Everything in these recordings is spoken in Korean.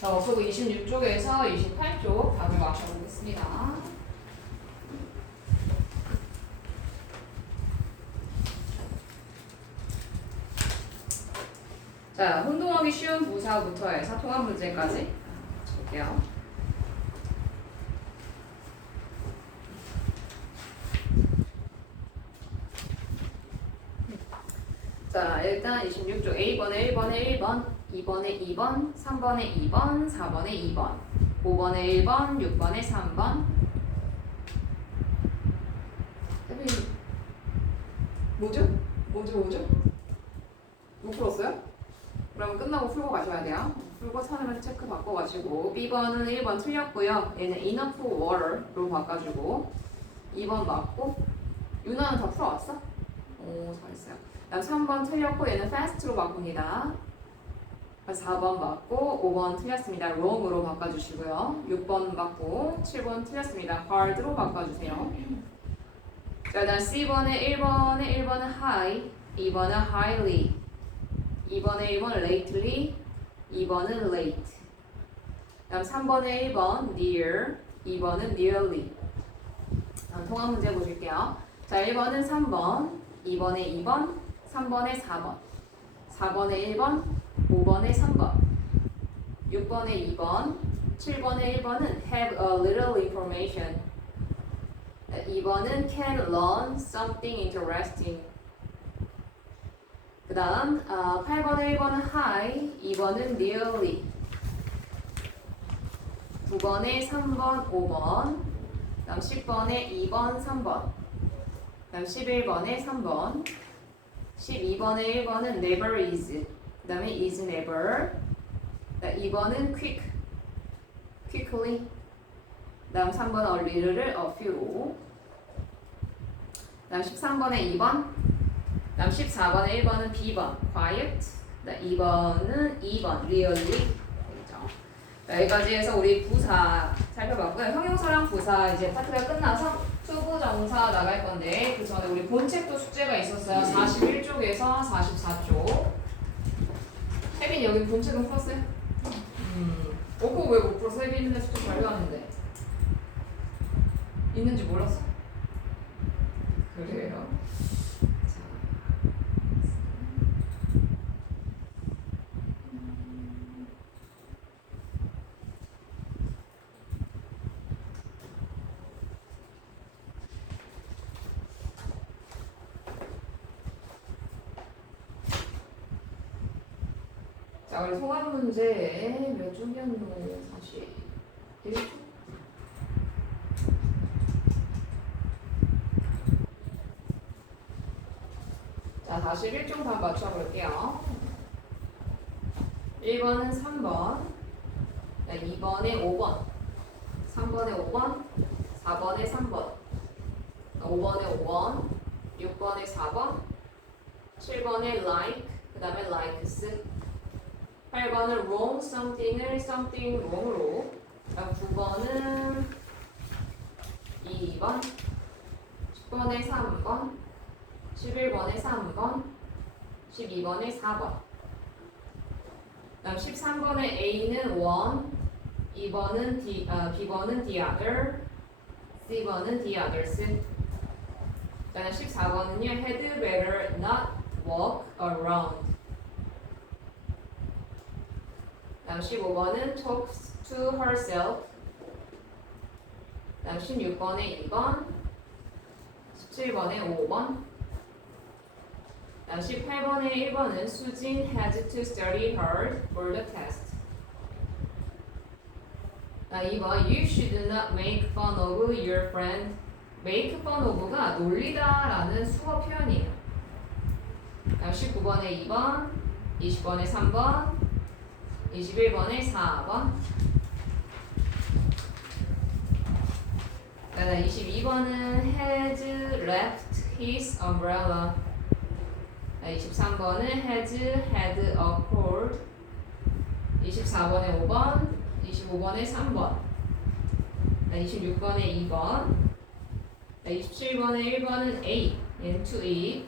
자, 워크북 26쪽에서 28쪽 답을 맞춰보겠습니다. 자, 혼동하기 쉬운 부사부터 해서 통합 문제까지 볼게요. 자, 일단 26쪽 A번에 1번에 1번, 2번에 2번, 3번에 2번, 4번에 2번, 5번에 1번, 6번에 3번. 뭐죠? 못 풀었어요? 그럼 끝나고 풀고 가셔야 돼요. 풀고 선을 체크 바꿔가지고 B번은 1번 틀렸고요. 얘는 enough water로 바꿔주고 2번 맞고 유나는 다 풀어왔어? 오, 잘했어요. 다음 3번 틀렸고 얘는 fast로 바꿉니다. 4번 맞고 5번 틀렸습니다. wrong으로 바꿔주시고요. 6번 맞고 7번 틀렸습니다. hard로 바꿔주세요. 자, 다음 C번에 1번은 high, 2번은 highly, 2번에 1번 lately, 2번은 late. 다음 3번에 1번 near, 2번은 nearly. 다음 통합 문제 보실게요. 자, 1번은 3번, 2번에 2번, 3번에 4번, 4번에 1번, 5번에 3번, 6번에 2번, 7번에 1번은 have a little information. 2번은 can learn something interesting. 그 다음 8번에 1번은 high, 2번은 nearly, 9번에 3번, 5번, 그 다음 10번에 2번, 3번, 그 다음 11번에 3번, 12번에 1번은 never is, 그 다음에 is never, 2번은 quickly, 그 다음 3번은 a little를 a few로, 그 다음 13번에 2번, 그 다음 14번에 1번은 B번 quiet, 2번은 2번 really. 여기까지 해서 우리 부사 살펴봤고요. 형용사랑 부사 이제 파트가 끝나서 투부정사 나갈 건데 그 전에 우리 본책도 숙제가 있었어요. 41쪽에서 44쪽. 혜빈이 여기 본책은 풀었어요? 그거 왜 못 풀었어? 혜빈이는 숙제 잘 해왔는데. 있는지 몰랐어? 그래요? 자, 우리 통합 문제 몇 쪽이었노? 사실 1쪽? 자, 다시 1종 답 맞춰볼게요. 1번은 3번, 2번에 5번, 3번에 5번, 4번에 3번, 5번에 5번, 6번에 4번, 7번에 like, 그 다음에 likes, 8번은 wrong something을 something wrong으로, 9번은 2번, 10번에 3번, 11번에 3번, 12번에 4번. 다음 13번에 A는 1, 2번은 B번은 the other, C번은 the others. 그다음에 14번은요 had better not walk around. 다음 15번은 talks to herself. 다음 16번에 2번, 17번에 5번. 다음 18번에 1번은 수진 had to study hard for the test. 2번 you should not make fun of your friend. make fun of가 놀리다 라는 수어 표현이에요. 다음 19번에 2번, 20번에 3번, 21번에 4번. 그다음 22번은 has left his umbrella. 23번은 has had a cold. 24번에 5번, 25번에 3번, 26번에 2번, 27번에 1번은 A, 얘는 to eat.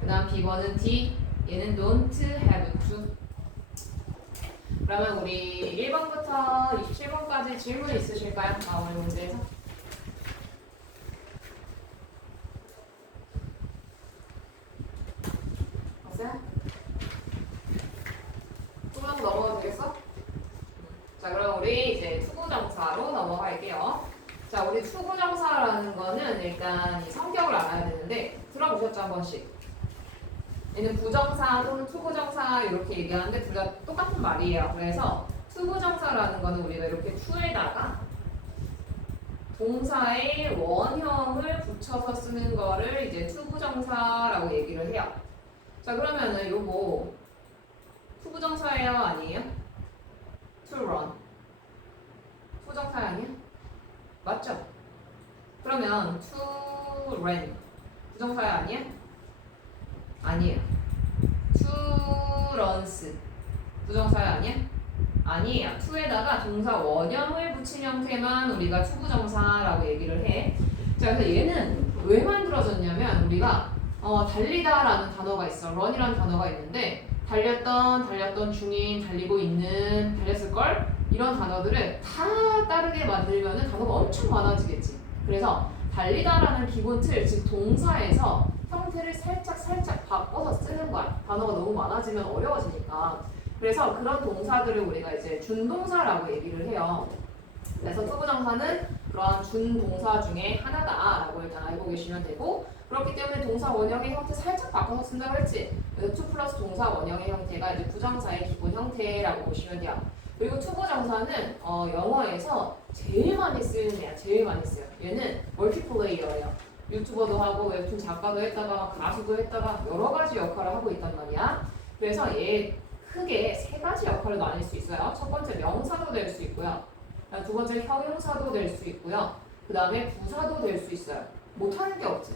그 다음 B번은 D, 얘는 don't have to. 그러면 우리 1번부터 27번까지 질문 있으실까요? 오늘 문제에서. 없어요? 투부정사 넘어가도 되겠어? 자, 그럼 우리 이제 투부정사로 넘어갈게요. 자, 우리 투부정사라는 거는 일단 이 성격을 알아야 되는데 들어보셨죠, 한 번씩? 얘는 부정사 또는 투부정사 이렇게 얘기하는데 둘 다 똑같은 말이에요. 그래서 투부정사라는 거는 우리가 이렇게 투에다가 동사의 원형을 붙여서 쓰는 거를 이제 투부정사라고 얘기를 해요. 자, 그러면은 요거 투부정사예요, 아니에요? to run. 투부정사 아니야? 맞죠? 그러면 to run 부정사야 아니야? 아니에요. to runs 부정사야 아니야? 아니에요. to에다가 동사 원형을 붙인 형태만 우리가 투부정사라고 얘기를 해. 자, 그래서 얘는 왜 만들어졌냐면 우리가 달리다라는 단어가 있어. run이라는 단어가 있는데 달렸던 중인, 달리고 있는, 달렸을걸? 이런 단어들을 다 따르게 만들면은 단어가 엄청 많아지겠지. 그래서 달리다라는 기본 틀, 즉 동사에서 형태를 살짝 바꿔서 쓰는 거야. 단어가 너무 많아지면 어려워지니까. 그래서 그런 동사들을 우리가 이제 준동사라고 얘기를 해요. 그래서 투부정사는 그러한 준동사 중에 하나다라고 일단 알고 계시면 되고, 그렇기 때문에 동사 원형의 형태 살짝 바꿔서 쓴다고 했지. 그래서 투 플러스 동사 원형의 형태가 이제 부정사의 기본 형태라고 보시면 돼요. 그리고 투부정사는 영어에서 제일 많이 쓰이는 애야. 제일 많이 써요. 얘는 멀티플레이어예요. 유튜버도 하고 웹툰 작가도 했다가 가수도 했다가 여러 가지 역할을 하고 있단 말이야. 그래서 얘 크게 세 가지 역할을 나눌 수 있어요. 첫 번째 명사도 될 수 있고요. 두 번째 형용사도 될 수 있고요. 그 다음에 부사도 될 수 있어요. 못하는 게 없지.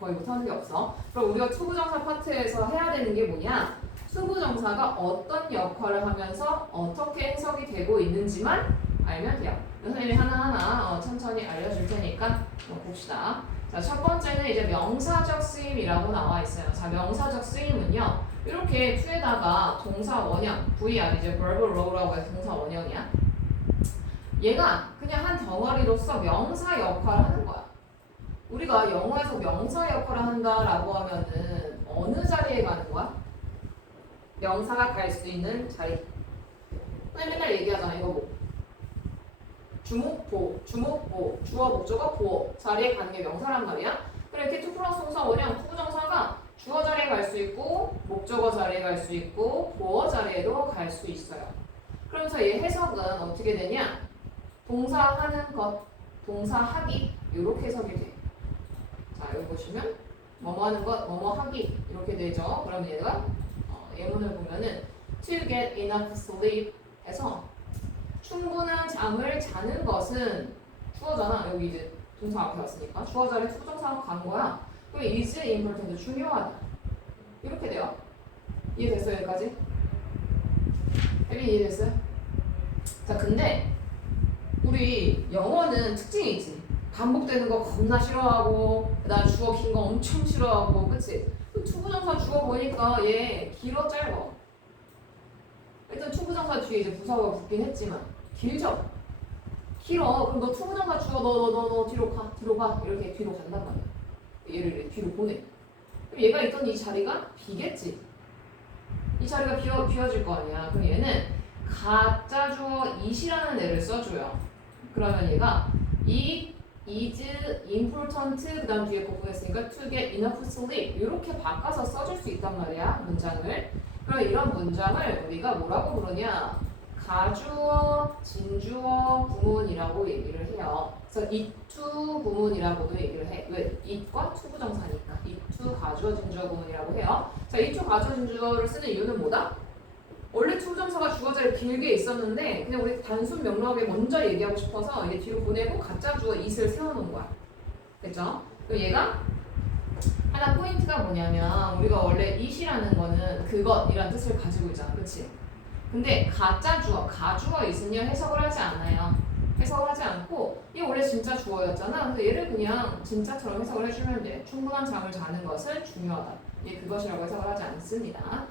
거의 못하는 게 없어. 그럼 우리가 투부정사 파트에서 해야 되는 게 뭐냐? 투부정사가 어떤 역할을 하면서 어떻게 해석이 되고 있는지만 알면 돼요. 선생님이 하나하나 천천히 알려줄 테니까 봅시다. 자, 첫 번째는 이제 명사적 쓰임이라고 나와 있어요. 자, 명사적 쓰임은요. 이렇게 to에다가 동사 원형, VR 이제 verb row라고 해서 동사 원형이야. 얘가 그냥 한 덩어리로서 명사 역할을 하는 거야. 우리가 영어에서 명사 역할을 한다라고 하면은 어느 자리에 가는 거야? 명사가 갈 수 있는 자리. 맨날 얘기하잖아. 이거 뭐 주목보, 주어, 목적어, 보어 자리에 가는 게 명사란 말이야. 그래, 이렇게 투 플러스 동사 원형 투부정사가 주어 자리에 갈 수 있고 목적어 자리에 갈 수 있고 보어 자리에도 갈 수 있어요. 그러면서 얘 해석은 어떻게 되냐? 동사 하는 것, 동사 하기 이렇게 해석이 돼. 자, 여기 보시면 뭐뭐 하는 것, 뭐뭐 하기 이렇게 되죠. 그러면 얘가 예문을 보면은 to get enough sleep 해서 충분한 잠을 자는 것은 주어잖아. 여기 이제 동사 앞에 왔으니까 주어 자리에 투부정사가 간 거야. 그럼 is important 중요하다. 이렇게 돼요. 이해됐어요? 여기까지? 혜빈 이해됐어요? 자, 근데 우리 영어는 특징이 있지. 반복되는 거 겁나 싫어하고 그다음 주어 긴 거 엄청 싫어하고 그치? 투부정사 주어 보니까 얘 길어 짧아. 일단 투부정사 뒤에 이제 부사가 붙긴 했지만 길죠? 길어. 그럼 너 투부정사 주어 너 뒤로 가 이렇게 뒤로 간단 말이야. 얘를 이렇게 뒤로 보내. 그럼 얘가 있던 이 자리가 비겠지. 이 자리가 비워질 거 아니야. 그럼 얘는 가짜 주어 it이라는 애를 써줘요. 그러면 얘가 it is important 그 다음 뒤에 거부했으니까 to get enough sleep 이렇게 바꿔서 써줄 수 있단 말이야. 문장을. 그럼 이런 문장을 우리가 뭐라고 부르냐? 가주어, 진주어 구문이라고 얘기를 해요. 그래서 it to 구문이라고도 얘기를 해. 왜? it과 to 부정사니까. it to 가주어, 진주어 구문이라고 해요. 자, it to 가주어, 진주어를 쓰는 이유는 뭐다? 원래 투부정사가 주어 자리에 길게 있었는데 그냥 우리 단순 명료하게 먼저 얘기하고 싶어서 이게 뒤로 보내고 가짜 주어 it을 세워놓은 거야. 됐죠? 그럼 얘가 하나 포인트가 뭐냐면 우리가 원래 it이라는 거는 그것이라는 뜻을 가지고 있잖아. 그치? 근데 가짜 주어, 가주어 it은요 해석을 하지 않아요. 해석을 하지 않고 이게 원래 진짜 주어였잖아. 그래서 얘를 그냥 진짜처럼 해석을 해주면 돼. 충분한 잠을 자는 것은 중요하다. 얘 그것이라고 해석을 하지 않습니다.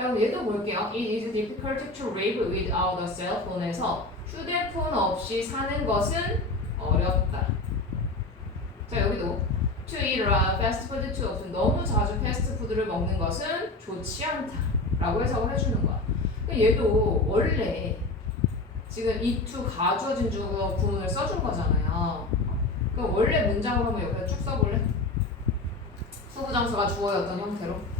그럼 얘도 볼게요. It is difficult to live without a cell phone에서 휴대폰 없이 사는 것은 어렵다. 자 여기도 to eat fast food too often 너무 자주 패스트푸드를 먹는 것은 좋지 않다 라고 해석을 해주는 거야. 얘도 원래 지금 it to 가주어진 주어 구문을 써준 거잖아요. 그럼 원래 문장을 한번 옆에 쭉 써볼래? 수부정사가 주어였던 형태로.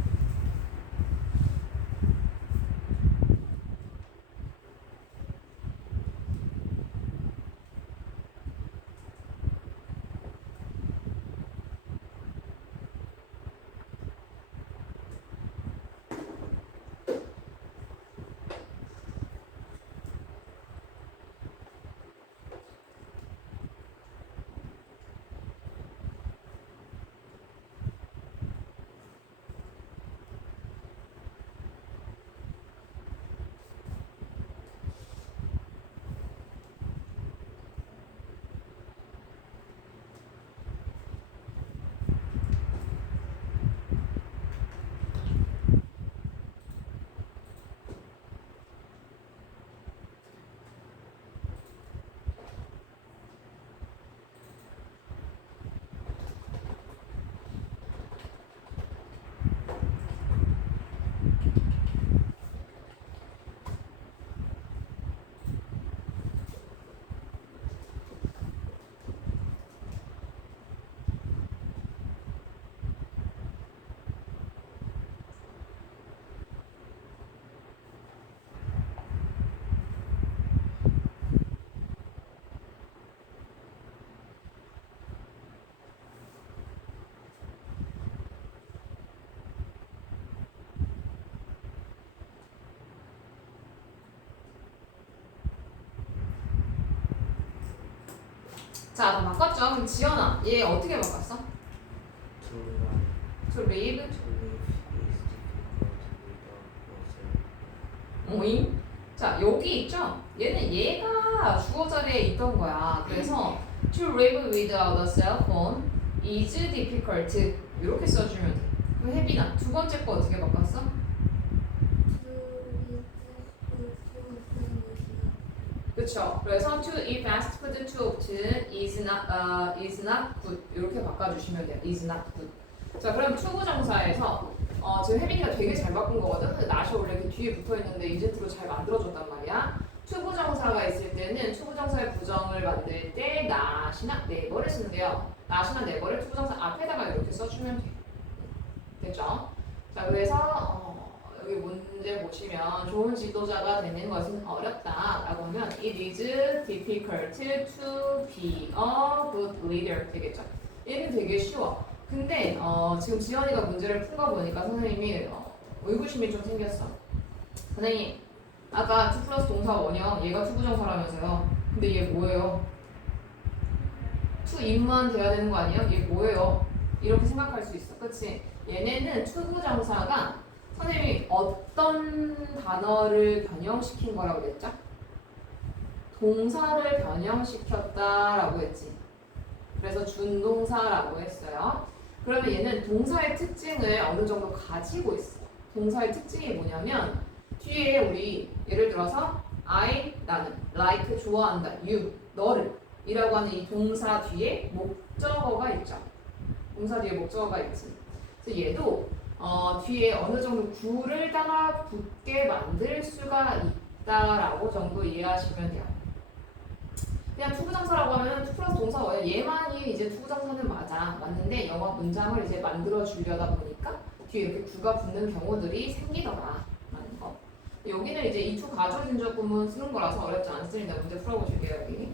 자, 다 바꿨죠? 그럼 지연아, 얘 어떻게 바꿨어? To live? 오잉? 자, 여기 있죠? 얘는 얘가 주어 자리에 있던 거야. 그래서 to live without a cell phone is difficult. 이렇게 써주면 돼. 그럼 혜빈아, 두 번째 거 어떻게 바꿨어? 그쵸? 그래서 to eat fast food too often is not good. 이렇게 바꿔주시면 돼요. is not good. 자, 그럼 투부정사에서 지금 혜빈이가 되게 잘 바꾼 거거든. 근데 not이 원래 이렇게 뒤에 붙어 있는데 이제트로 잘 만들어줬단 말이야. 투부정사가 있을 때는 투부정사의 부정을 만들 때 not이나 never를 쓰는데요. not이나 never를 투부정사 앞에다가 이렇게 써주면 돼. 됐죠? 자, 그래서 여기 문제 보시면 좋은 지도자가 되는 것은 어렵다라고 하면 it is difficult to be a good leader 되겠죠. 얘는 되게 쉬워. 근데 지금 지연이가 문제를 푼 거 보니까 선생님이 의구심이 좀 생겼어. 선생님 아까 2 플러스 동사 원형 얘가 투부정사라면서요. 근데 얘 뭐예요? to 입만 돼야 되는 거 아니에요? 얘 뭐예요? 이렇게 생각할 수 있어. 그치? 얘네는 투부정사가 선생님이 어떤 단어를 변형시킨 거라고 그랬죠? 동사를 변형시켰다라고 했지. 그래서 준동사라고 했어요. 그러면 얘는 동사의 특징을 어느 정도 가지고 있어. 동사의 특징이 뭐냐면 뒤에 우리 예를 들어서 I 나는 like 좋아한다 you 너를 이라고 하는 이 동사 뒤에 목적어가 있죠. 동사 뒤에 목적어가 있지. 그래서 얘도 뒤에 어느 정도 구를 따라 붙게 만들 수가 있다라고 정도 이해하시면 돼요. 그냥 투부정사라고 하면 투 플러스 동사 원형 얘만이 이제 투부정사는 맞는데 영어 문장을 이제 만들어 주려다 보니까 뒤에 이렇게 구가 붙는 경우들이 생기더라라는 거. 여기는 이제 이 투 가져진 적 구문 쓰는 거라서 어렵지 않습니다. 문제 풀어보실게요 여기.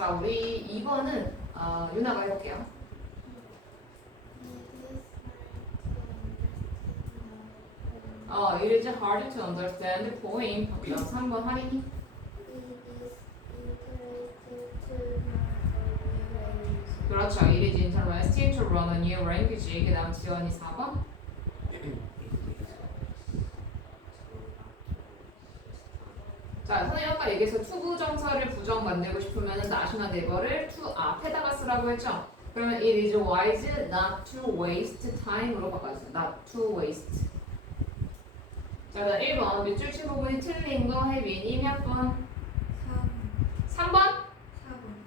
자, 우리 2번은 유나가 해볼게요. It is hard to understand the poem. 그다음 3번 할인이. 그렇죠. It is interesting to learn a new language. 그다음 지원이 4번. 자, 선생님 아까 얘기해서 투부정사를 부정 만들고 싶으면 not이나 never를 to 앞에다가 쓰라고 했죠? 그러면 it is wise not to waste time으로 바꿔주세요. not to waste. 자, 그다음 1번 밑줄 친 부분이 틀린 거 혜빈이 몇 번? 3번?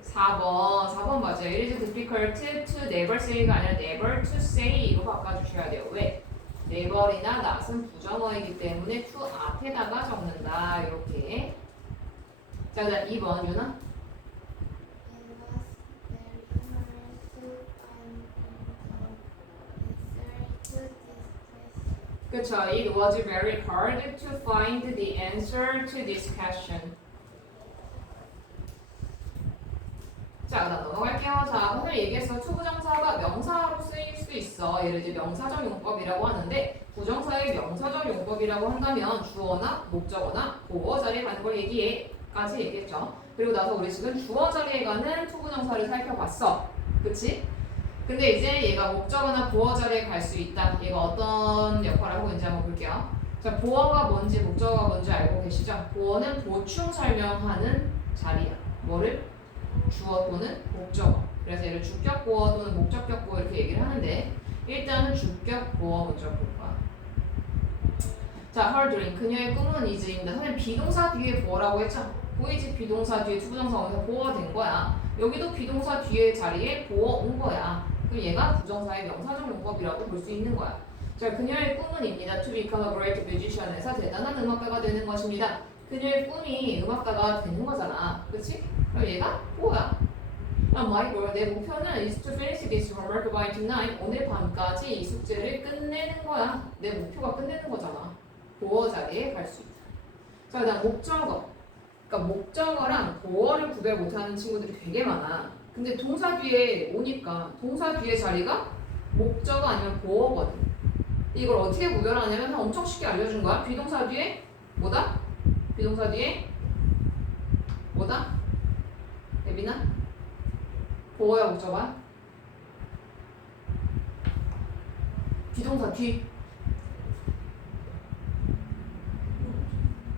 4번 맞아요. It is difficult to never say가 아니라 never to say로 바꿔주셔야 돼요. 왜? never이나 not은 부정어이기 때문에 to 앞에다가 적는다. 이렇게. 자, 그다음 2번 유나. 그쵸. It was very hard to find the answer to this question. 자, 그다음 넘어갈게요. 자, 오늘 얘기했어. 투부정사가 명사로 쓰일 수 있어. 예를 들어 명사적 용법이라고 하는데 부정사의 명사적 용법이라고 한다면 주어나 목적어나 보어 자리에 가는 걸 얘기해까지 얘기했죠. 그리고 나서 우리 지금 주어 자리에 가는 투부정사를 살펴봤어. 그치? 근데 이제 얘가 목적어나 보어 자리에 갈 수 있다. 얘가 어떤 역할을 하고 있는지 한번 볼게요. 자, 보어가 뭔지 목적어가 뭔지 알고 계시죠? 보어는 보충 설명하는 자리야. 뭐를? 주어 또는 목적어. 그래서 얘를 주격 보어 또는 목적격 보어 이렇게 얘기를 하는데 일단은 주격 보어 먼저 볼 거야. 자, her dream. 그녀의 꿈은 is입니다. 선생님 비동사 뒤에 보어라고 했죠? 보이지? 비동사 뒤에 투부정사 오면서 보어가 된 거야. 여기도 비동사 뒤에 자리에 보어 온 거야. 그럼 얘가 부정사의 명사적 용법이라고 볼 수 있는 거야. 자, 그녀의 꿈은입니다. To become a great musician에서 대단한 음악가가 되는 것입니다. 그녀의 꿈이 음악가가 되는 거잖아. 그치? 그럼 얘가 뭐야? My goal, 내 목표는 is to finish this homework by tonight. 오늘 밤까지 이 숙제를 끝내는 거야. 내 목표가 끝내는 거잖아. 보어 자리에 갈 수 있다. 자, 그다음 목적어. 그러니까 목적어랑 보어를 구별 못하는 친구들이 되게 많아. 근데 동사 뒤에 오니까 동사 뒤에 자리가 목적어 아니면 보어거든. 이걸 어떻게 구별하냐면 엄청 쉽게 알려준 거야. 비동사 뒤에 뭐다? 비동사 뒤에 뭐다? 예빈아? 보어야 목적어야? 비동사 뒤.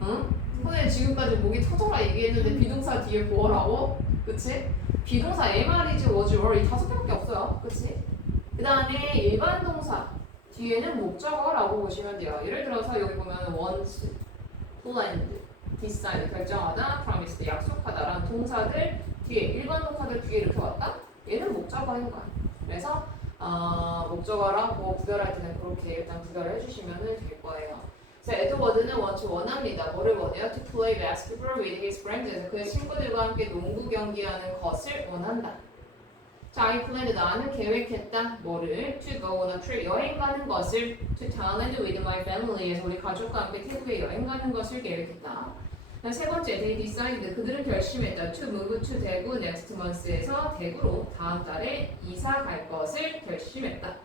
응? 선생님 지금까지 목이 터져라 얘기했는데 비동사 뒤에 보어라고? 그치? 비동사 MR이지 was were 이 5개밖에 없어요. 그치? 그 다음에 일반 동사 뒤에는 목적어라고 보시면 돼요. 예를 들어서 여기 보면 want, planned, decide 결정하다, promised 약속하다라는 동사들 뒤에 일반 동사들 뒤에 이렇게 왔다? 얘는 목적어인 거야. 그래서 목적어랑 뭐 구별할 때는 그렇게 일단 구별을 해주시면 될 거예요. 자, 에드워드는 원합니다. 뭐를 원해요? To play basketball with his friends. 그의 친구들과 함께 농구 경기하는 것을 원한다. 자, I planned. 나는 계획했다. 뭐를? To go on a trip. 여행 가는 것을. To Thailand with my family. 에서 우리 가족과 함께 태국에 여행 가는 것을 계획했다. 세 번째, they decided. 그들은 결심했다. To move to 대구 next month에서 대구로 다음 달에 이사 갈 것을 결심했다.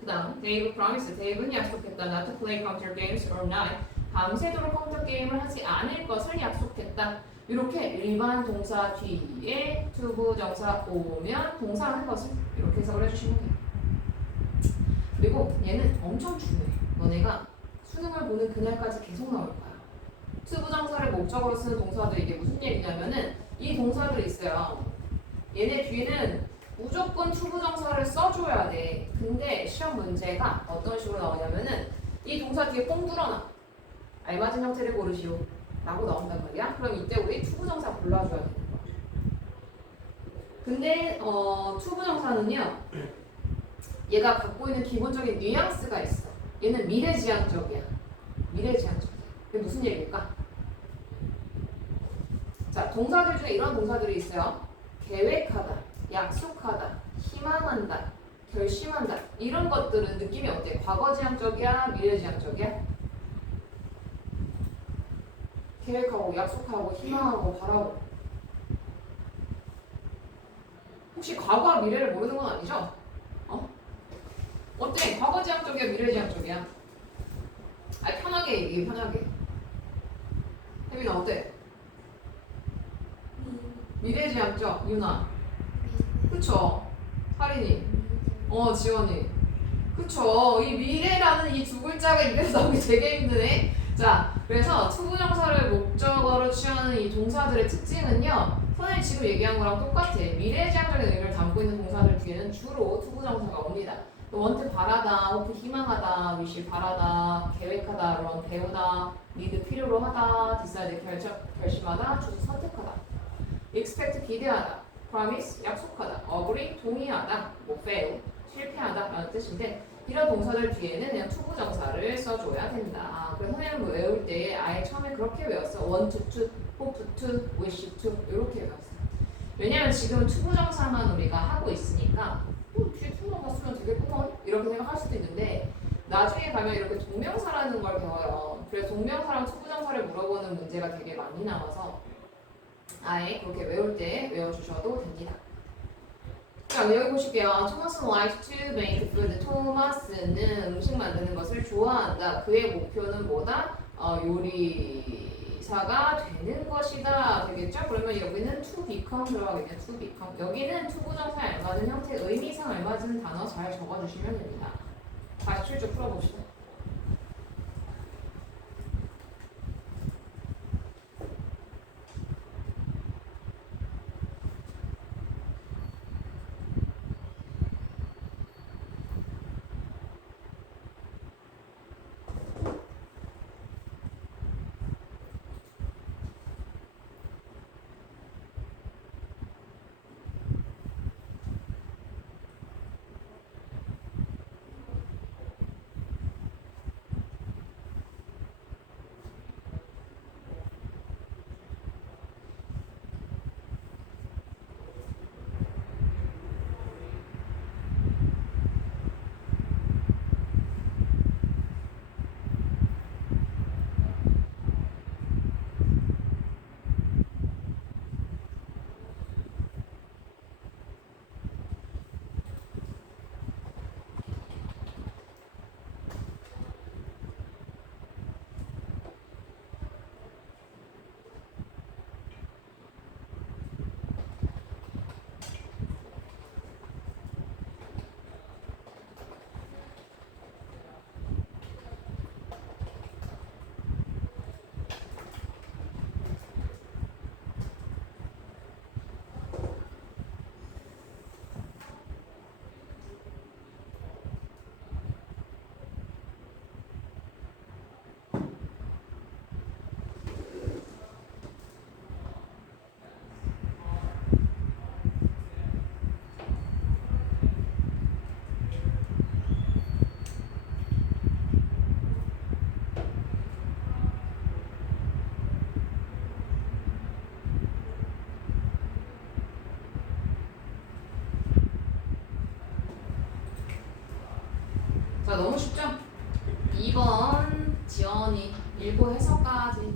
그 다음, Dave promised. Dave는 약속했다. Not to play computer games or night. 밤새도록 컴퓨터 게임을 하지 않을 것을 약속했다. 이렇게 일반 동사 뒤에 투부정사 오면 동사하는 것을 이렇게 해석을 해주시면 돼요. 그리고 얘는 엄청 중요해. 너네가 수능을 보는 그날까지 계속 나올 거야. 투부정사를 목적으로 쓰는 동사도 이게 무슨 얘기냐면은 이 동사들이 있어요. 얘네 뒤에는 무조건 투부정사를 써줘야 돼. 근데 시험 문제가 어떤 식으로 나오냐면은 이 동사 뒤에 뽕 뚫어놔. 알맞은 형태를 고르시오 라고 나온단 말이야. 그럼 이때 우리 투부정사 골라줘야 되는 거야. 근데 투부정사는요 얘가 갖고 있는 기본적인 뉘앙스가 있어. 얘는 미래지향적이야. 미래지향적이야. 이게 무슨 얘기일까? 자, 동사들 중에 이런 동사들이 있어요. 계획하다, 약속하다, 희망한다, 결심한다. 이런 것들은 느낌이 어때? 과거지향적이야? 미래지향적이야? 계획하고, 약속하고, 희망하고, 바라고. 혹시 과거와 미래를 모르는 건 아니죠? 어? 어때? 과거지향적이야, 미래지향적이야? 아, 편하게 얘기해, 편하게. 혜빈아 어때? 미래지향적, 유나. 그쵸? 하린이. 지원이. 그쵸? 이 미래라는 이 두 글자가 입에서 나오기 되게 힘드네. 자, 그래서 투부정사를 목적어로 취하는 이 동사들의 특징은요. 선생님이 지금 얘기한 거랑 똑같아. 미래지향적인 의미를 담고 있는 동사들 뒤에는 주로 투부정사가 옵니다. want 바라다, hope 희망하다, wish 바라다, 계획하다, run 배우다, need 필요로 하다, decide 결심하다, choose 선택하다, expect 기대하다, promise 약속하다, agree 동의하다, fail 실패하다 라는 뜻인데 이런 동사들 뒤에는 그냥 투부정사를 써줘야 된다. 그래서 선생님 외울 때 아예 처음에 그렇게 외웠어. want to, hope to, wish to 이렇게 외웠어. 왜냐면 지금 투부정사만 우리가 하고 있으니까 뒤에 투부정사 쓰면 되겠구먼 이렇게 생각할 수도 있는데 나중에 가면 이렇게 동명사라는 걸 배워요. 그래서 동명사랑 투부정사를 물어보는 문제가 되게 많이 나와서 아예 그렇게 외울 때 외워주셔도 됩니다. 자, 여기 보실게요. 토마스는 likes to make food. 토마스는 음식 만드는 것을 좋아한다. 그의 목표는 뭐다? 요리사가 되는 것이다. 되겠죠? 그러면 여기는 to become 들어가겠네요. to become. 여기는 투부정사에 알맞은 형태, 의미상 알맞은 단어 잘 적어주시면 됩니다. 다시 출조 풀어봅시다. 자, 너무 쉽죠? 2번 지원이 일부 해석까지.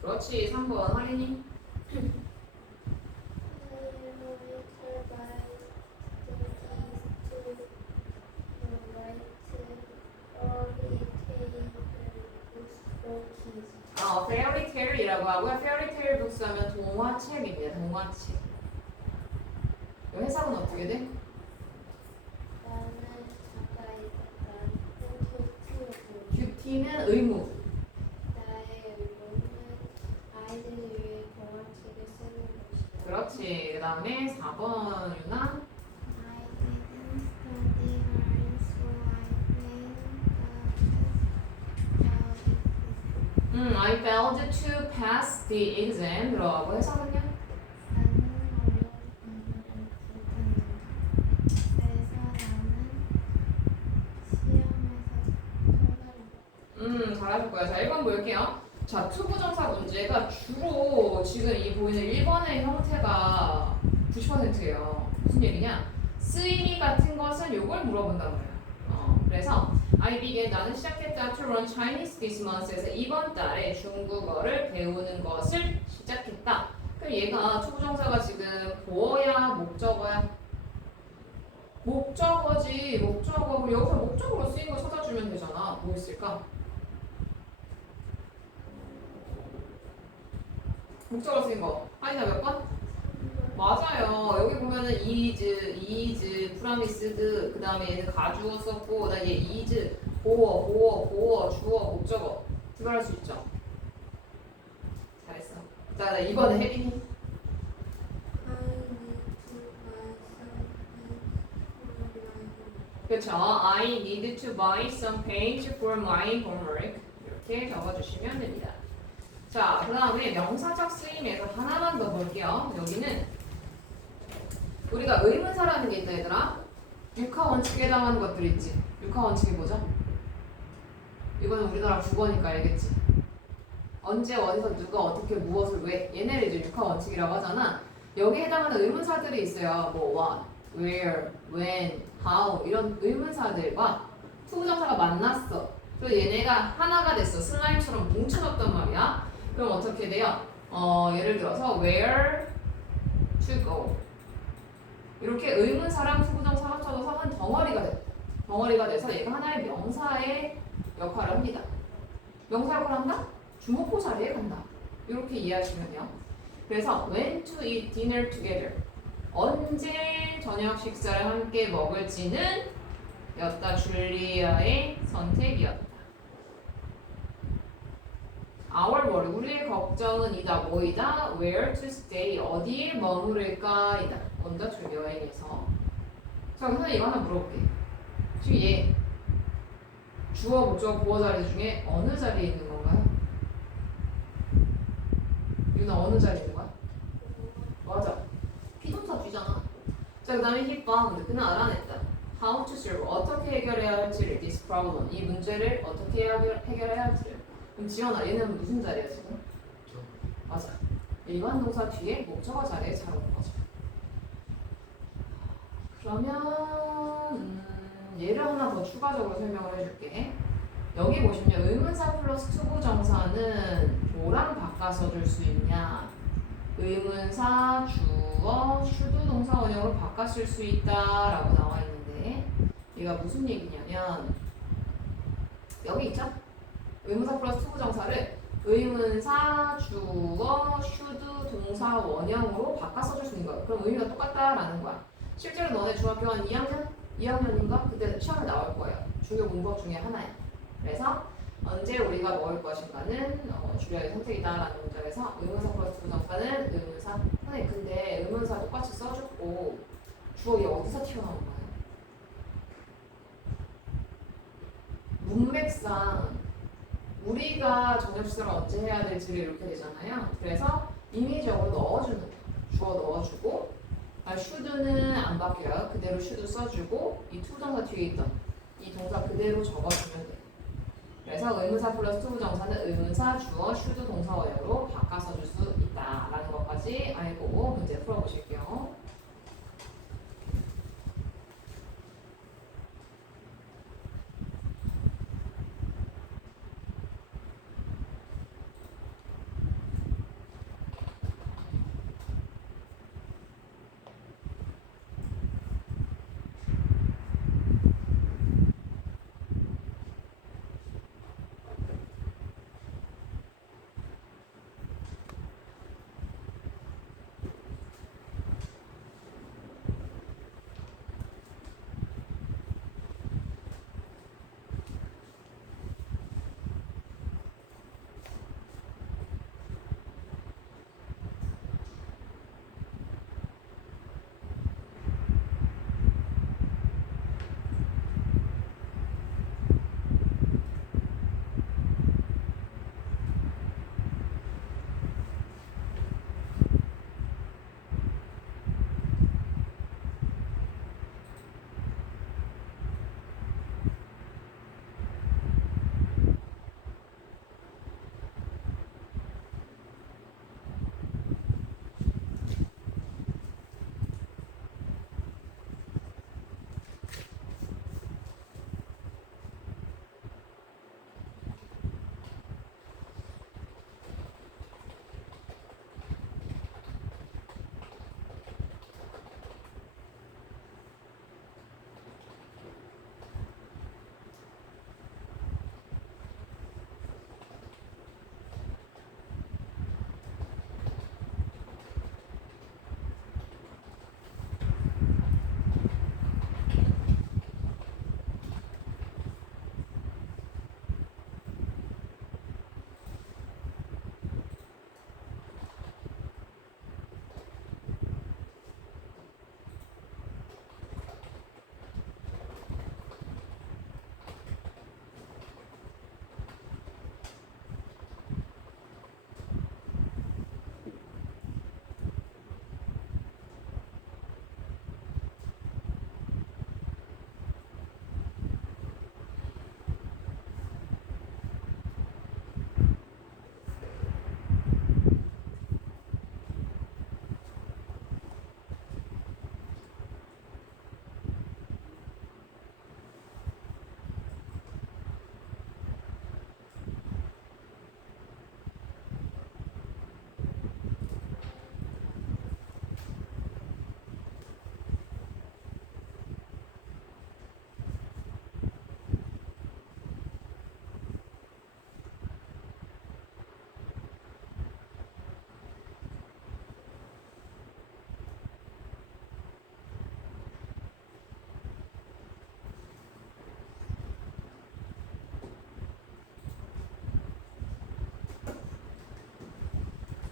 그렇지. 3번 할인이. 페어리테일이라고 하고요. 페어리테일 북스 하면 동화책입니다. 동화책. 이 해석은 어떻게 돼? 듀티는 의무. 나의 의무는 아이들을 위해 동화책을 쓰는 것이다. 그렇지. 그 다음에 4번 유나. I didn't study hard, so I failed I failed to pass the exam. 들어가고 해석은요? 나는 어려운 공부를 못한다. 그래서 나는 시험에서 통과를 잘하실 거예요. 자, 1번 볼게요. 자, 투부정사 문제가 주로 지금 이 보이는 1번의 형태가 90%예요. 무슨 얘기냐? 쓰임이 같은 것은 요걸 물어본단 말이야. 그래서 I began 나는 시작했다 to learn Chinese this month에서 이번 달에 중국어를 배우는 것을 시작했다. 그럼 얘가 투부정사가 지금 보어야 목적어야? 목적어지. 목적어. 그럼 여기서 목적어로 쓰인 거 찾아주면 되잖아. 뭐 있을까? 목적어로 쓰인 거. 아니다 몇 번? 맞아요. 여기 보면은 is, promised, 그 다음에 얘는 가주어 썼고, 그 다음에 얘 is, 보어, 주어, 목적어. 들어갈 수 있죠. 잘했어. 자, 이번에 혜린이. I need to buy some paint for my 그렇죠. I need to buy some paint for my homework. homework. 이렇게 적어주시면 됩니다. 자, 그 다음에 명사적 쓰임에서 하나만 더 볼게요. 여기는 우리가 의문사라는 게 있다 얘들아. 육하 원칙에 해당하는 것들 있지. 육하 원칙이 뭐죠? 이거는 우리나라 국어니까 알겠지. 언제 어디서 누가 어떻게 무엇을 왜 얘네를 이제 육하 원칙이라고 하잖아. 여기에 해당하는 의문사들이 있어요. 뭐 what, where, when, how 이런 의문사들과 투부정사가 만났어. 그리고 얘네가 하나가 됐어. 슬라임처럼 뭉쳐졌단 말이야. 그럼 어떻게 돼요? 예를 들어서 where to go 이렇게 의문사랑 투부정사 합쳐져서 한 덩어리가 돼. 덩어리가 돼서 얘가 하나의 명사의 역할을 합니다. 명사 역할을 한다? 주목보 자리에 간다. 이렇게 이해하시면 돼요. 그래서 when to eat dinner together 언제 저녁 식사를 함께 먹을지는 였다. 줄리아의 선택이었다. Our worry 우리의 걱정은 이다 뭐이다 where to stay 어디에 머무를까이다. 먼저 줄 여행에서. 자, 선생님 이거 하나 물어볼게. 지금 얘 주어, 목적어, 보어 자리 중에 어느 자리에 있는 건가요? 유나 어느 자리에 있는 거야? 맞아. 비동사 뒤잖아. 자, 그 다음에 he found 그는 알아냈다. How to solve 어떻게 해결해야 할지를 this problem 이 문제를 어떻게 해결해야 할지를. 그럼 지연아 얘는 무슨 자리야 지금? 맞아. 일반 동사 뒤에 목적어 자리에 잘 오는 거죠. 그러면 얘를 하나 더 추가적으로 설명을 해줄게. 여기 보시면 의문사 플러스 투부정사는 뭐랑 바꿔서 줄 수 있냐? 의문사, 주어, 슈드 동사 원형으로 바꿔 쓸 수 있다라고 나와 있는데 이가 무슨 얘기냐면 여기 있죠? 의문사 플러스 투부정사를 의문사, 주어, 슈드 동사 원형으로 바꿔 써줄 수 있는 거야. 그럼 의미가 똑같다라는 거야. 실제로 너네 중학교 한 2학년인가? 그때 시험에 나올 거예요. 중요 문법 중에 하나야. 그래서 언제 우리가 먹을 것인가는 줄여의 선택이다라는 문장에서 의문사 플러스 부정사는 의문사. 선생님 근데 의문사 똑같이 써주고 주어이 어디서 튀어나온 거예요? 문맥상 우리가 저녁 식사를 언제 해야 될지를 이렇게 되잖아요. 그래서 임의적으로 넣어주는 거예요. 주어 넣어주고 should는 안 바뀌어요. 그대로 should 써주고 이 투부정사 뒤에 있던 이 동사 그대로 적어주면 돼요. 그래서 의문사 플러스 투부정사는 의문사, 주어, should 동사 원형으로 바꿔 써줄 수 있다라는 것까지 알고 문제 풀어보실게요.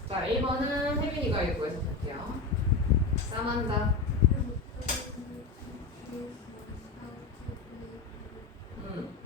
자, 1번은 혜민이가 읽고 해서 볼게요. 싸만다. 음.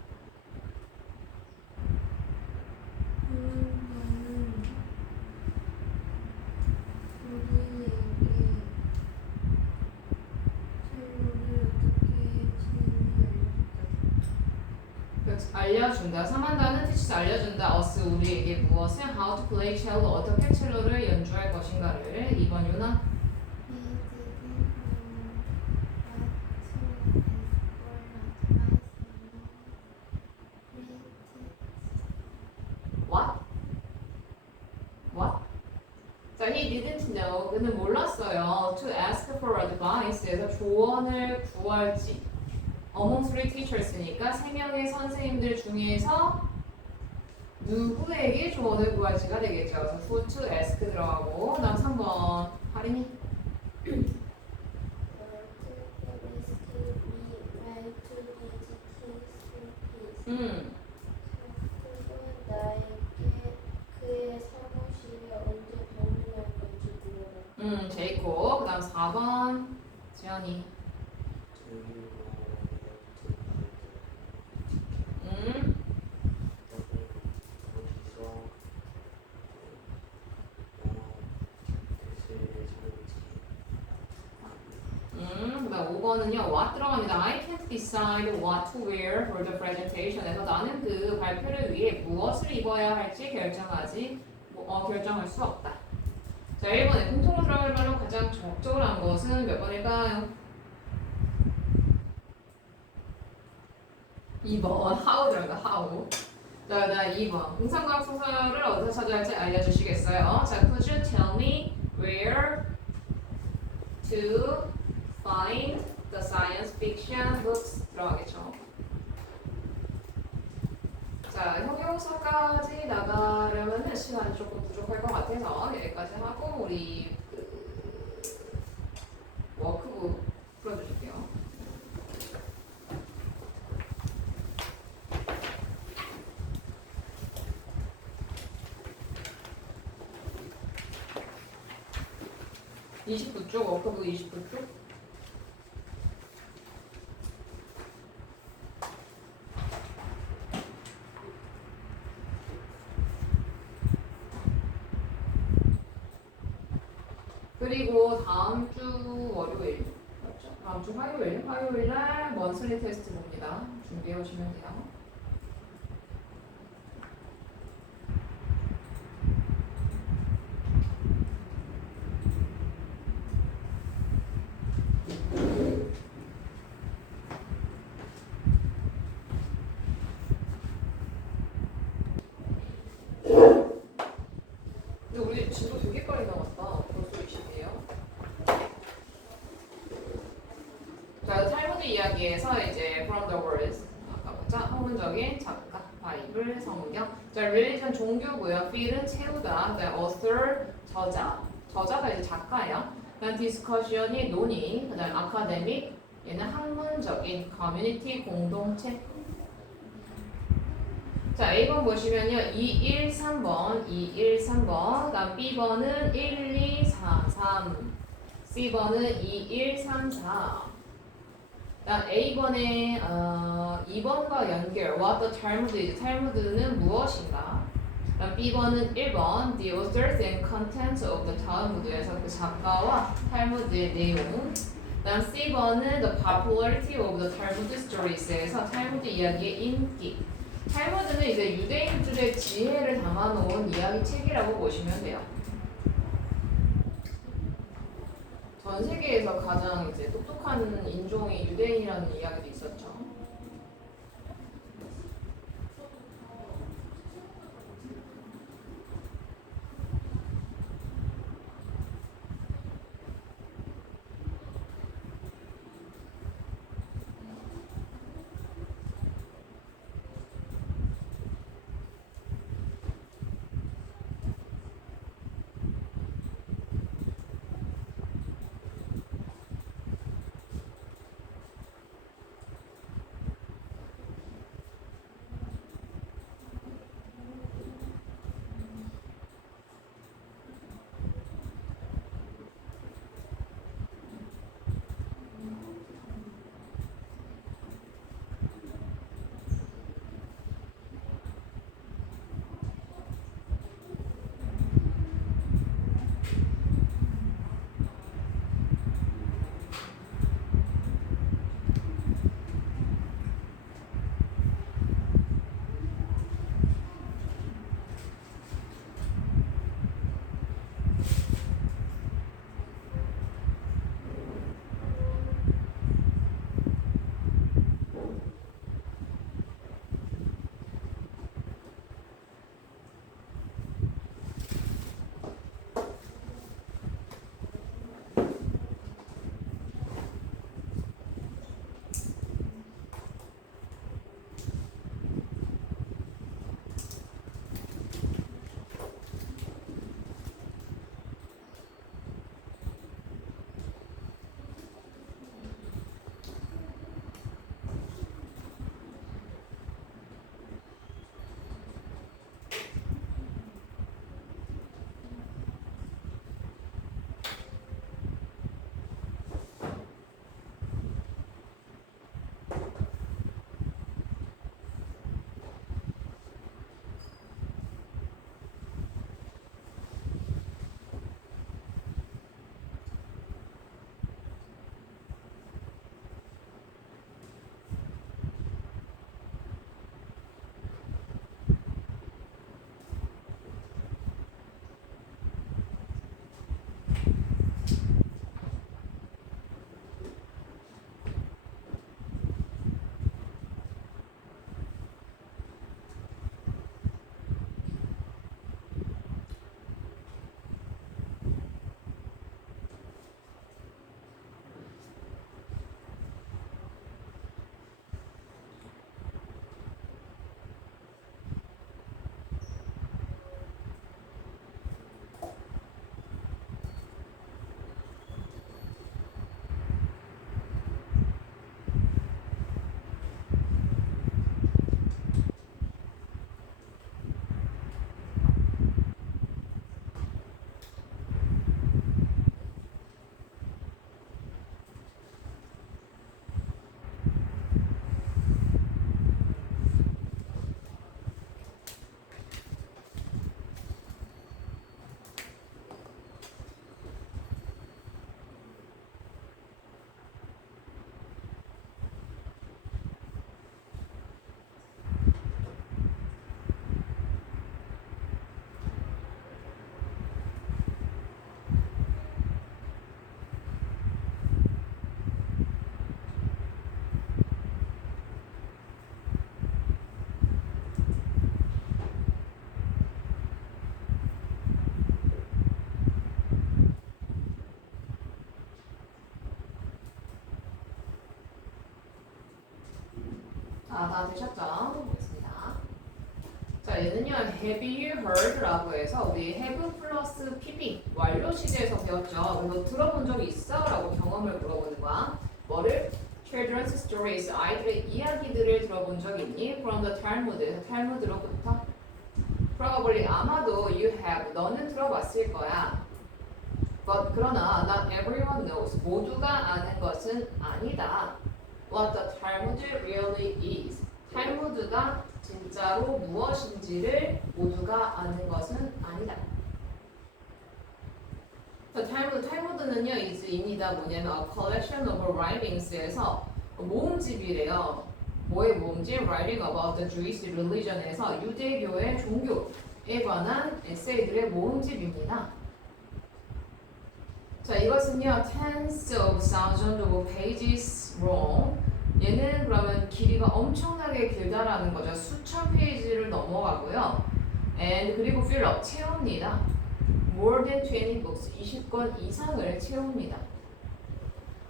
알려준다. 사만다는 teaches 알려준다. us 우리에게 무엇을 how to play cello 어떻게 첼로를 연주할 것인가를. 2번 유나. What? What? 자, he didn't know. 그는 몰랐어요. To ask for advice에서 조언을 구할지. Among three teachers니까 세 명의 선생님들 중에서 누구에게 조언을 구할지가 되겠죠. 그래서 who to ask 들어가고 그다음 3번 하림이. 음. 나에게 그의 사무실에 언제 방문할 건지 물어라. 제이콥. 그다음 4번 지연이. 그다음 5번은요. What 들어갑니다. I can't decide what to wear for the presentation에서 나는 그 발표를 위해 무엇을 입어야 할지 결정할 수 없다. 자, 1번에 공통으로 들어갈 말로 가장 적절한 것은 몇 번일까요? 2번 how 들어가 how. 자, 그다음 2번 공상과학 소설을 어디서 찾아야 할지 알려주시겠어요? 자, could you tell me where to find the science fiction books 들어가겠죠. 자, 형용사까지 나가려면 시간이 조금 부족할 것 같아서 여기까지 하고 우리 워크북 풀어주실게요. 워크북 29쪽. 그리고 다음 주 월요일, 맞죠? 다음 주 화요일 날 먼슬리 테스트 봅니다. 준비해 오시면 돼요. 근데 우리 진도 되게 빨리 나왔다. 벌써 20이에요. 자, 탈무드 이야기에서 이제 from the words 아까 보자 학문적인 작가, 바이블, 성경. 자, religion 종교고요. fill은 채우다. 그다음 author 저자가 이제 작가예요. 그다음 discussion이 논의. 그다음 academic 얘는 학문적인 community 공동체. 자, A번 보시면요. 213번, 그다음 B번은 1243, C번은 2134. 그다음 A번에 2번과 연결, what the Talmud, 탈무드는 무엇인가? 그다음 B번은 1번, the authors and contents of the Talmud에서 그 작가와 탈무드의 내용. 그다음 C번은 the popularity of the Talmud stories에서 탈무드 이야기의 인기. 탈무드는 이제 유대인들의 지혜를 담아놓은 이야기 책이라고 보시면 돼요. 전 세계에서 가장 이제 똑똑한 인종이 유대인이라는 이야기도 있었죠. 다 되셨죠? 보겠습니다. 자, 얘는요, have you heard라고 해서 우리 have 플러스 PB 완료 시제에서 배웠죠. 너 들어본 적이 있어? 라고 경험을 물어보는 거야. 뭐를? Children's stories, 아이들의 이야기들을 들어본 적이 있니? From the Talmud, 탈무드로부터. Probably 아마도 you have, 너는 들어봤을 거야. But 그러나 not everyone knows, 모두가 아는 것은 아니다. What the Talmud really is. 탈무드가 진짜로 무엇인지를 모두가 아는 것은 아니다. 탈무드는요, 이즈입니다. 뭐냐면 a collection of writings에서 모음집이래요. 뭐의 모음집? Writing about the Jewish religion에서 유대교의 종교에 관한 에세이들의 모음집입니다. 자, 이것은요, tens of thousands of pages long. 얘는 그러면 길이가 엄청나게 길다라는 거죠. 수천 페이지를 넘어가고요. And 그리고 fill up, 채웁니다. More than 20 books, 20권 이상을 채웁니다.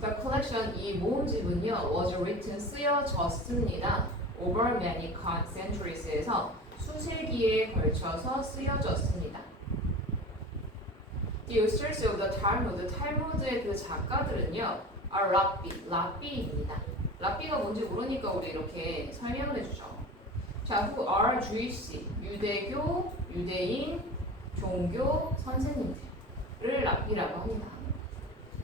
The collection, 이 모음집은요, was written, 쓰여졌습니다. Over many centuries에서 수세기에 걸쳐서 쓰여졌습니다. The authors of the Talmud, 탈무드의 그 작가들은요, are 랍비입니다. 랍비가 뭔지 모르니까 우리 이렇게 설명을 해주죠. 자, who are Jewish, 유대교, 유대인, 종교 선생님들을 랍비라고 합니다.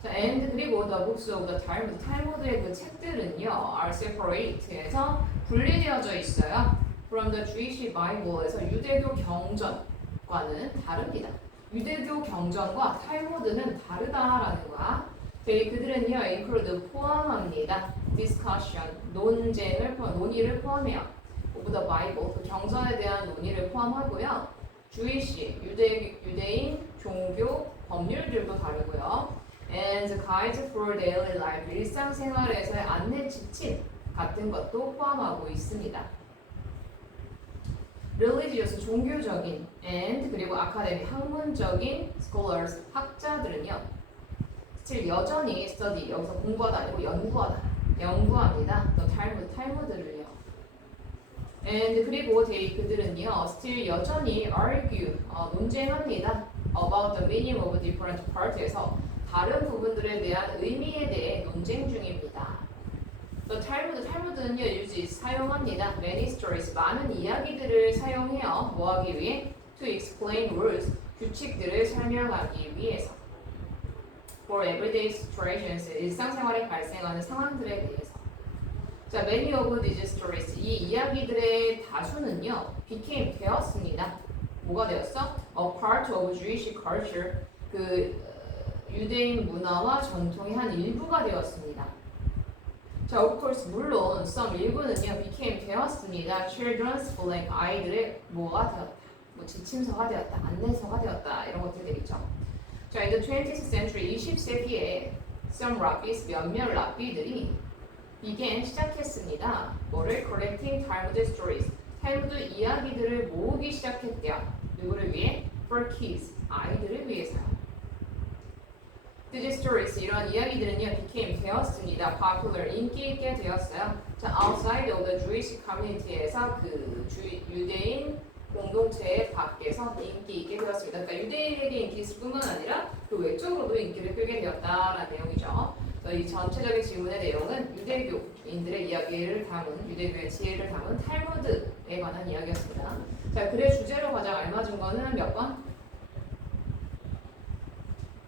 자, and 그리고 the books of the Talmud, 탈무드의 그 책들은요, are separate에서 분리되어져 있어요. From the Jewish Bible에서 유대교 경전과는 다릅니다. 유대교 경전과 탈무드는 다르다라는 거야. 그들은요, include 포함합니다. discussion, 논의를 포함해요. of the Bible, 그 경전에 대한 논의를 포함하고요. Jewish, 유대인, 종교, 법률들도 다르고요. And guides for daily life, 일상생활에서의 안내 지침 같은 것도 포함하고 있습니다. Religious, 종교적인, and 그리고 academic, 학문적인 scholars, 학자들은요, still 여전히 study, 여기서 공부하다 아니고 연구합니다. 또 탈무드를요. And 그리고 그들은요, still 여전히 argue, 논쟁합니다. About the meaning of different parts에서 다른 부분들에 대한 의미에 대해 논쟁 중입니다. 또 탈무드는요, 사용합니다. Many stories, 많은 이야기들을 사용해요. 뭐 하기 위해? To explain rules, 규칙들을 설명하기 위해서. For everyday situations, 일상생활에 발생하는 상황들에 대해서. 자, many of these stories, 이 이야기들의 다수는요, became, 되었습니다. 뭐가 되었어? A part of Jewish culture, 유대인 문화와 전통의 한 일부가 되었습니다. 자, of course, 물론 some 일부는요, became, 되었습니다. Children's blank, 아이들의 뭐가 되었다. 뭐 지침서가 되었다, 안내서가 되었다, 이런 것들 되겠죠. 자, in the 20th century, 20세기에 some rabbis, 몇몇 랍비들이 began, 시작했습니다. 뭐를? collecting Talmud stories, 탈무드 이야기들을 모으기 시작했대요. 누구를 위해? for kids, 아이들을 위해서요. These stories, 이런 이야기들은요, became, 되었습니다. popular, 인기 있게 되었어요. 자, outside of the Jewish community에서 유대인 공동체 밖에서 인기 있게 되었습니다. 그러니까 유대인에게 인기 있을 뿐만 아니라 그 외적으로도 인기를 끌게 되었다라는 내용이죠. 이 전체적인 질문의 내용은 유대교인들의 이야기를 담은, 유대교의 지혜를 담은 탈무드에 관한 이야기였습니다. 자, 글의 주제로 가장 알맞은 거는 몇 번?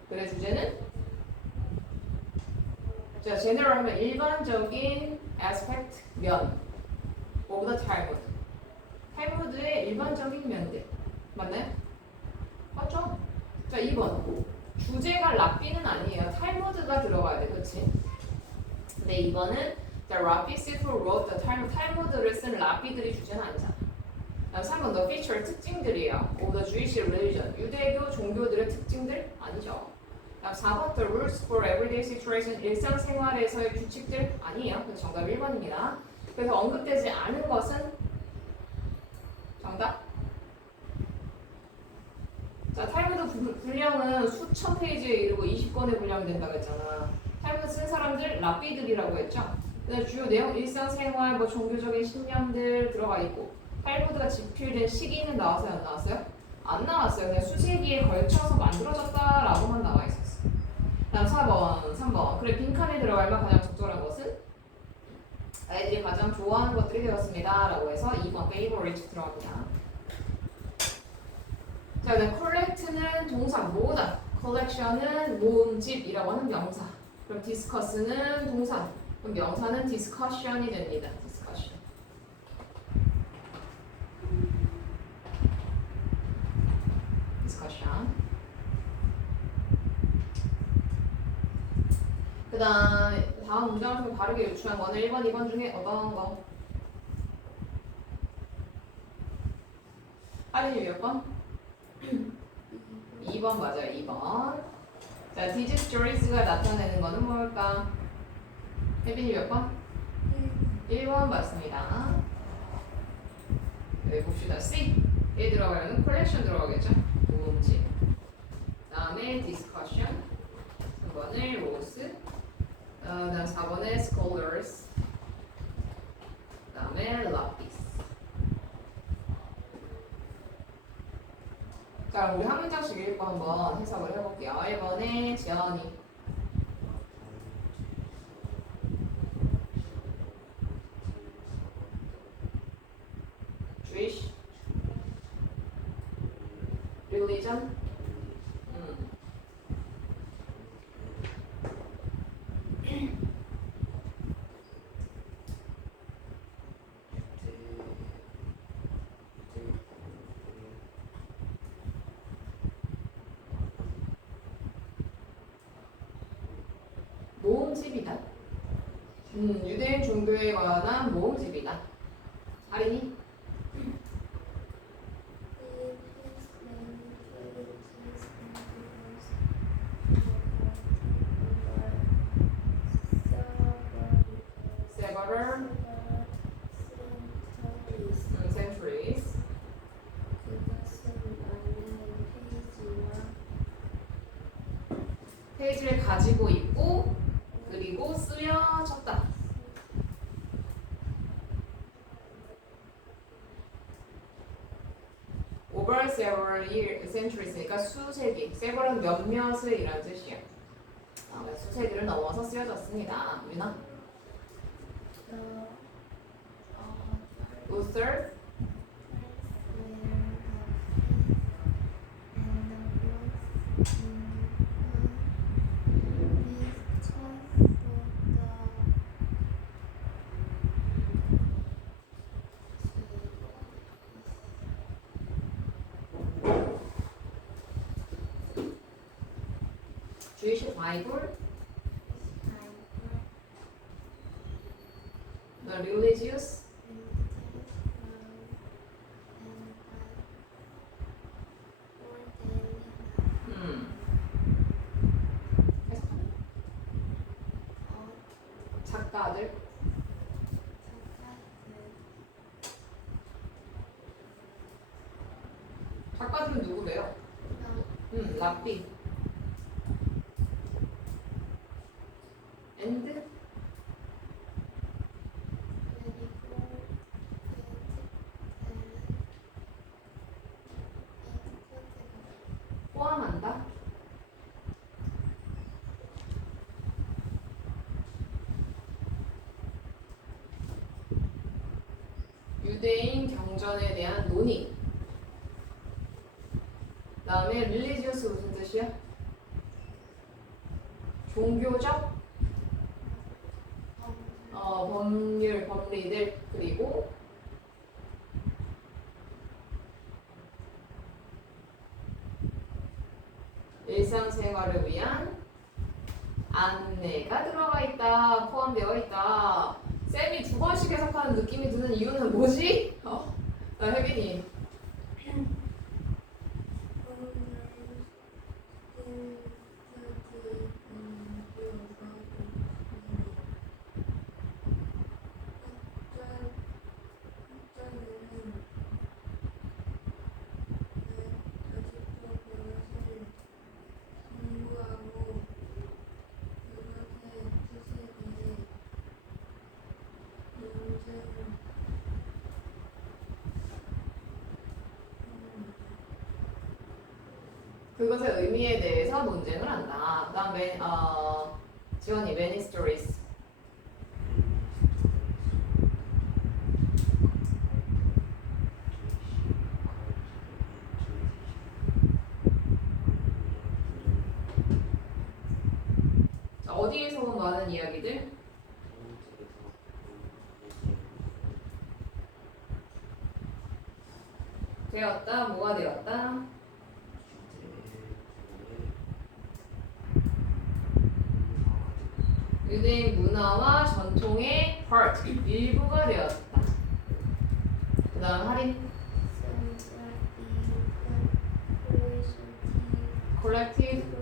글의 주제는? 자, general 하면 일반적인 aspect, 면 of the Talmud. 탈무드의 일반적인 면들. 맞나요? 맞죠? 자, 2번. 주제가 랍비는 아니에요. 탈무드가 들어가야 돼. 그치? 근데 2번은 the rabbis who wrote the Talmud. 탈무드를 쓴 랍비들이 주제는 아니잖아. 3번 the feature, 특징들이에요. of the Jewish religion. 유대교 종교들의 특징들? 아니죠. 4번 the rules for everyday situation. 일상생활에서의 규칙들? 아니에요. 그래서 정답 1번입니다. 그래서 언급되지 않은 것은 정답. 자, 탈무드 분량은 수천 페이지에 이르고 20권의 분량이 된다고 했잖아. 탈무드 쓴 사람들 랍비들이라고 했죠. 그다음 주요 내용 일상생활 뭐 종교적인 신념들 들어가 있고 할무드가 집필된 시기는 나왔어요 안 나왔어요? 안 나왔어요. 그냥 수세기에 걸쳐서 만들어졌다라고만 나와 있었어. 다음 4번, 3번. 그래 빈칸에 들어가면 가장 적절한 것은 아이들이 가장 좋아하는 것들이 되었습니다. 라고 해서 2번 favorite 들어갑니다. 자, 그다음 collect는 동사 모으다. collection은 모음집이라고 하는 명사. 그럼 discuss는 동사. 그럼 명사는 discussion이 됩니다. discussion. discussion. 다음 문장을 좀 바르게 유추한 거는 1번, 2번 중에 어떤 거? 할인이 몇 번? 2번 맞아요. 2번. 자, these stories가 나타내는 거는 뭘까? 혜빈이 몇 번? 1번 맞습니다. 네, 봅시다. C에 들어가려는 collection 들어가겠죠? 모음집. 다음에 discussion. 3번을 rose. 다음 4번에 scholars. 다음에 lapis. 자, 우리 한 문장씩 읽고 한번 해석을 해볼게요. 1번에 지연이. Jewish. Religion. 모음집이다. 유대인 종교에 관한 모음집이다. 할인이? several centuries. 페이지를 가지고 있고 그리고 쓰여졌다. over several centuries니까 수세기. several은 몇몇을 이란 뜻이야. 수세기를 넘어서 쓰여졌습니다. 유나? Luther? Jewish Bible? The religious? 작가들? 작가들은 누구래요? 랍비. and? 포함한다? 유대인 경전에 대한 논의. 다음에 religious 무슨 뜻이야? 종교적? 법률, 법리들. 그리고 일상생활을 위한 안내가 들어가 있다. 포함되어 있다. 쌤이 2번씩 해석하는 느낌이 드는 이유는 뭐지? 혜빈이. 그것의 의미에 대해서 논쟁을 한다. 그다음에 지원이 many stories. 자, 어디에서 많은 이야기들? 되었다. 뭐가 되었다? 유대인 문화와 전통의 part 일부가 되었다. 그 다음 할인 collective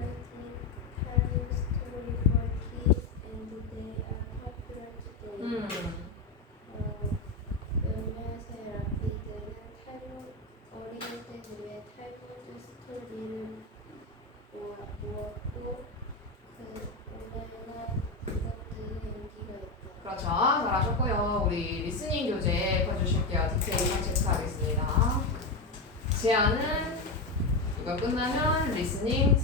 그렇죠. 잘하셨고요. 우리 리스닝 교재 펴주실게요. 디테일만 체크하겠습니다. 제안은 이거 끝나면 리스닝